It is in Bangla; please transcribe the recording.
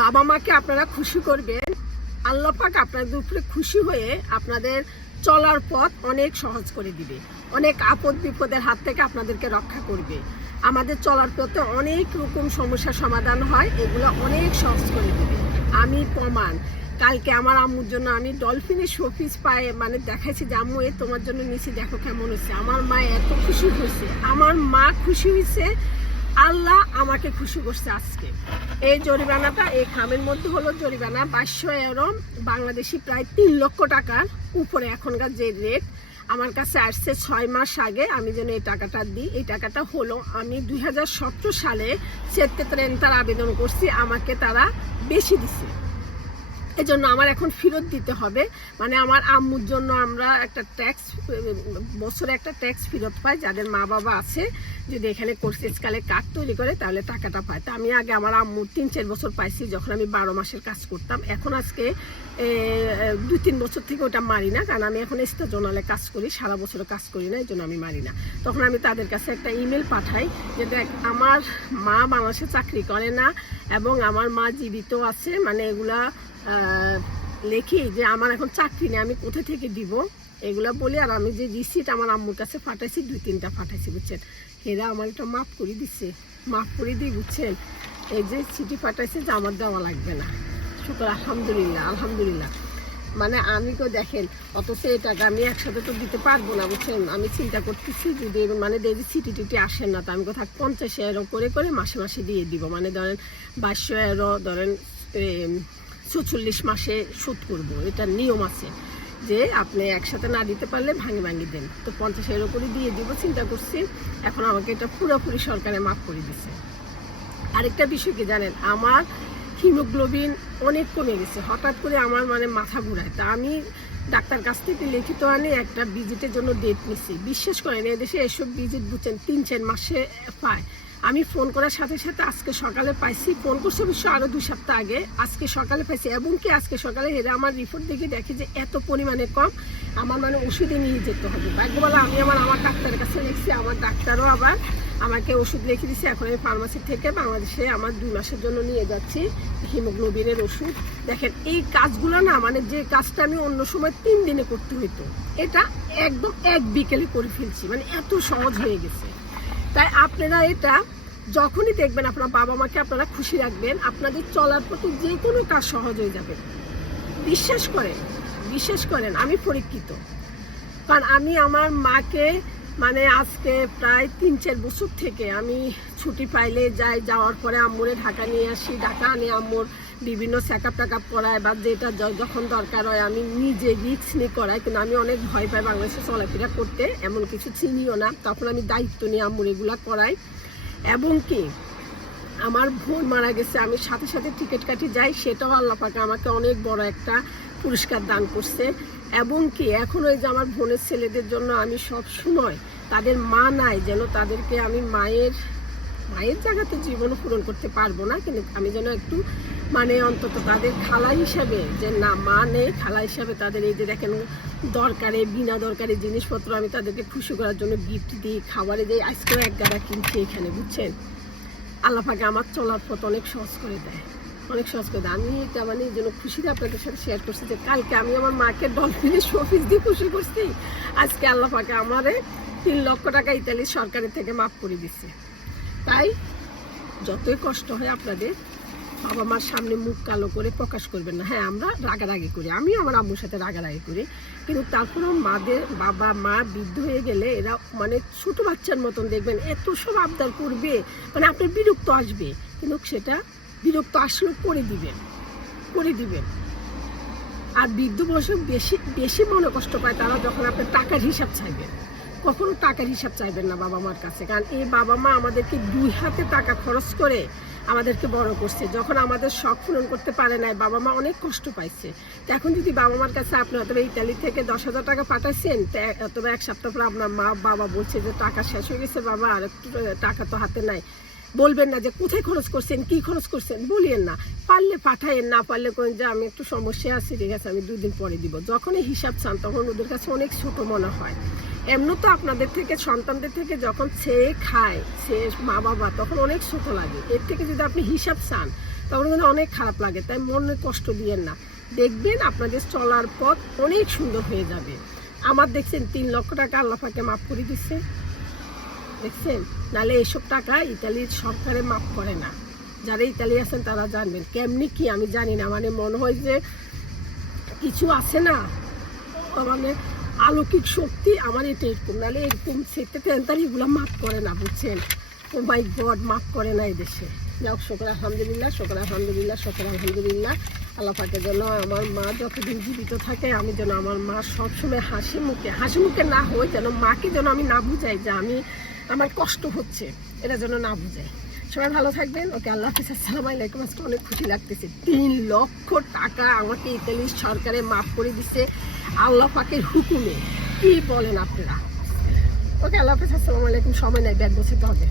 বাবা মাকে আপনারা খুশি করবেন। আল্লাহ পাক আপনাদের উপরে খুশি হয়ে আপনাদের চলার পথ অনেক সহজ করে দিবে। অনেক আপদ বিপদের হাত থেকে আপনাদেরকে রক্ষা করবে। আমাদের চলার পথে অনেক রকম সমস্যার সমাধান হয়, এগুলো অনেক সহজ করে দিবে। আমি প্রমাণ। কালকে আমার আম্মুর জন্য আমি ডলফিনের শোপিস পায়ে মানে দেখাইছি যে, আম্মু, এ তোমার জন্য নিচে দেখো কেমন হয়েছে। আমার মা এত খুশি হয়েছে। আমার মা খুশি হয়েছে আল্লাহ আমাকে খুশি করছে আজকে। এই জরিমানাটা, এই খামের মধ্যে হলো জরিমানা বাইশশো এরো বাংলাদেশি প্রায় তিন লক্ষ টাকার উপরে এখনকার যে রেট আমার কাছে আসছে ছয় মাস আগে, আমি যেন এই টাকাটা দিই। এই টাকাটা হলো, আমি দুই হাজার সতেরো সালে সেক্রেটারি আবেদন করছি, আমাকে তারা বেশি দিছে এজন্য আমার এখন ফেরত দিতে হবে। মানে আমার আম্মুর জন্য আমরা একটা ট্যাক্স বছরে একটা ট্যাক্স ফেরত পাই, যাদের মা বাবা আছে, যদি এখানে কোর্সেসকালে কার্ড তৈরি করে, তাহলে টাকাটা পায়। তা আমি আগে আমার আম্মুর তিন, চার বছর পাইছি, যখন আমি বারো মাসের কাজ করতাম। এখন আজকে দুই, তিন বছর থেকে ওটা মারি না, কারণ আমি এখন স্টেজনালে কাজ করি, সারা বছর কাজ করি না এই জন্য আমি মারি না। তখন আমি তাদের কাছে একটা ইমেল পাঠাই যে, দেখ, আমার মা বাংলাদেশে চাকরি করে না এবং আমার মা জীবিত আছে মানে এগুলা লেখি যে আমার এখন চাকরি নেই, আমি কোথা থেকে দিব? এগুলা বলি আর আমি যে রিসিট আমার আম্মুর কাছে পাঠাইছি, দুই তিনটা পাঠাইছি, বুঝছেন? এরা আমার এটা মাফ করে দিচ্ছে মাফ করে দিই, বুঝছেন? এই যে চিঠি পাঠাইছে যে আমার দেওয়া লাগবে না। শুক্র, আলহামদুলিল্লাহ আলহামদুলিল্লাহ। মানে আমি তো দেখেন, অথচ এই টাকা আমি একসাথে তো দিতে পারব না, বুঝছেন? আমি চিন্তা করতেছি যদি মানে দেখি সিটি টিটি আসেন না, তো আমি কোথাও পঞ্চাশ এরো করে করে মাসে মাসে দিয়ে দিব। মানে ধরেন বাইশশো এরো ধরেন ছচল্লিশ মাসে শোধ করব। এটা নিয়ম আছে যে আপনি একসাথে না দিতে পারলে ভাঙি ভাঙে দেন। তো পঞ্চাশের করে দিয়ে দিব, চিন্তা করছি। এখন আমাকে এটা পুরোপুরি সরকারে মাফ করে দিছে। আরেকটা বিষয় কি জানেন? আমার হিমোগ্লোবিন অনেক কমে গেছে। হঠাৎ করে আমার মানে মাথা ঘুরায়। তা আমি ডাক্তার কাছ থেকে লিখিত আনি একটা ভিজিটের জন্য ডেট নিছি। বিশ্বাস করেন, এদেশে এসব ভিজিট বুঝছেন তিন চার মাসে পায়। আমি ফোন করার সাথে সাথে আজকে সকালে পাইছি। ফোন করছে অবশ্য আরও দুই সপ্তাহ আগে। আজকে সকালে পাইছি। এবং কি আজকে সকালে হেরে আমার রিপোর্ট দেখে দেখি যে এত পরিমাণে কম, আমার মানে ওষুধে নিয়ে যেতে হবে। ভাগ্যবেলা, আমি আমার আমার ডাক্তারের কাছে লিখছি, আমার ডাক্তারও আবার আমাকে ওষুধ লিখে দিচ্ছে এখন আমি ফার্মাসি থেকে বাংলাদেশে আমার দুই মাসের জন্য নিয়ে যাচ্ছি হিমোগ্লোবিনের ওষুধ। দেখেন, এই কাজগুলো না মানে যে কাজটা আমি অন্য সময় তিন দিনে করতে হইতো, এটা একদম এক বিকেলে করে ফেলছি মানে এত সহজ হয়ে গেছে। তাই আপনারা এটা যখনই দেখবেন, আপনার বাবা মাকে আপনারা খুশি রাখবেন, আপনাদের চলার প্রতি যে কোনো কাজ সহজ হয়ে যাবে। বিশ্বাস করেন বিশ্বাস করেন, আমি পরীক্ষিত। কারণ আমি আমার মাকে মানে আজকে প্রায় তিন চার বছর থেকে আমি ছুটি পাইলে যাই, যাওয়ার পরে আম্মুরে ঢাকা নিয়ে আসি। ঢাকা আনি আম্মুর বিভিন্ন চেকআপ টেকআপ করায় বা যেটা যখন দরকার হয় আমি নিজে রিক্স নিয়ে করাই কিন্তু আমি অনেক ভয় পাই বাংলাদেশে চলাফেরা করতে, এমন কিছু চিনিও না। তখন আমি দায়িত্ব নিয়ে আম্মুর এগুলো করাই। এবং কি, আমার বোন মারা গেছে, আমি সাথে সাথে টিকিট কাটি যাই, সেটাও আল্লাহ পাকে আমাকে অনেক বড় একটা পুরস্কার দান করছে। এবং কি, এখন ওই যে আমার বোনের ছেলেদের জন্য আমি সব সময় তাদের মা নাই, যেন তাদেরকে আমি মায়ের মায়ের জায়গাতে জীবন পূরণ করতে পারব না, কিন্তু আমি যেন একটু মানে অন্তত তাদের খালা হিসাবে, যে না, মা নেই, খালা হিসাবে তাদের এই যে দেখেন দরকারে, বিনা দরকারি জিনিসপত্র আমি তাদেরকে খুশি করার জন্য গিফট দিই, খাবারে দিই, আজকেও এক গাদা কিনছি এখানে, বুঝছেন? আল্লাহ পাকে আমার চলার পথ অনেক সহজ করে দেয়। অনেক সহজ করে দেয় আমি এটা মানে এই জন্য খুশিতে আপনাদের সাথে শেয়ার করছি যে কালকে আমি আমার মাকে ডলফিনের শোপিস দিয়ে খুশি করছি। আজকে আল্লাহ পাকে আমারে তিন লক্ষ টাকা ইতালি সরকারের থেকে মাফ করে দিচ্ছে তাই যতই কষ্ট হয় আপনাদের, বাবা মার সামনে মুখ কালো করে প্রকাশ করবেন না। হ্যাঁ আমরা রাগারাগি করি। আমি আমার আম্মুর সাথে রাগারাগি করি। কিন্তু তারপরেও মাদের বাবা, মা বৃদ্ধ হয়ে গেলে এরা মানে ছোটো বাচ্চার মতন দেখবেন। এত সব আবদার করবে মানে আপনার বিরক্ত আসবে। কিন্তু সেটা বিরক্ত আসলেও করে দিবেন করে দিবেন। আর বৃদ্ধ বয়সে বেশি বেশি মনে কষ্ট পায় তারা যখন আপনার টাকার হিসাব চাইবেন। কখনো টাকার হিসাব চাইবেন না বাবা মার কাছে, কারণ এই বাবা মা আমাদেরকে দুই হাতে টাকা খরচ করে আমাদেরকে বড় করছে। যখন আমাদের শখ পূরণ করতে পারে নাই, বাবা মা অনেক কষ্ট পাইছে। তো এখন যদি বাবা মার কাছে আপনি অথবা ইতালি থেকে দশ হাজার টাকা এক- অথবা এক সপ্তাহ পর আপনার মা, বাবা বলছে যে টাকা শেষ হয়ে গেছে বাবা, আর একটু, টাকা তো হাতে নাই। বলবেন না যে কোথায় খরচ করছেন, কি খরচ করছেন, বলিয়েন না। পারলে পাঠায়েন, না পারলে কোন যে আমি একটু সমস্যা আছি, ঠিক আছে, আমি দুদিন পরে দিব। যখনই হিসাব চান, তখন ওদের কাছে অনেক ছোট মনে হয়। এমনি তো আপনাদের থেকে, সন্তানদের থেকে যখন ছেয়ে খায় সে মা বাবা, তখন অনেক ছোট লাগে। এর থেকে যদি আপনি হিসাব চান, তখন কিন্তু অনেক খারাপ লাগে। তাই মনে কষ্ট দিয়েন না। দেখবেন আপনাদের চলার পথ অনেক সুন্দর হয়ে যাবে। আমার দেখছেন তিন লক্ষ টাকা আল্লাহাকে মাফ করে দিচ্ছে দেখছেন? নাহলে এসব টাকা ইতালির সরকারে মাফ করে না। যারা ইতালি আছেন তারা জানবেন। কেমনি কি? আমি জানি না। মানে মনে হয় যে কিছু আছে না? মানে আলৌকিক শক্তি আমার এটা এরকম। নাহলে এরকম সেটা টেন্টার এগুলো মাফ করে না, বুঝছেন? ও মাই গড, মাফ করে না এই দেশে যাও শকর আলহামদুলিল্লাহ শকর আলহামদুলিল্লাহ শকর আলহামদুলিল্লাহ। আল্লাহ পাকের জন্য আমার মা যতদিন জীবিত থাকে, আমি যেন আমার মা সবসময় হাসি মুখে হাসি মুখে না হই যেন মাকে যেন আমি না বুঝাই যে আমি আমার কষ্ট হচ্ছে, এটা যেন না বুঝে সবাই ভালো থাকবেন। ওকে আল্লাহ হাফিজ, আসসালাম আলাইকুম। আজকে অনেক খুশি লাগতেছে। তিন লক্ষ টাকা আমাকে ইতালি সরকারে মাফ করে দিচ্ছে আল্লাহ পাকের হুকুমে। কি বলেন আপনারা? ওকে আল্লাহ হাফিজ, আসসালামু আলাইকুম। সময় নাই, ব্যাগ বসে হবে।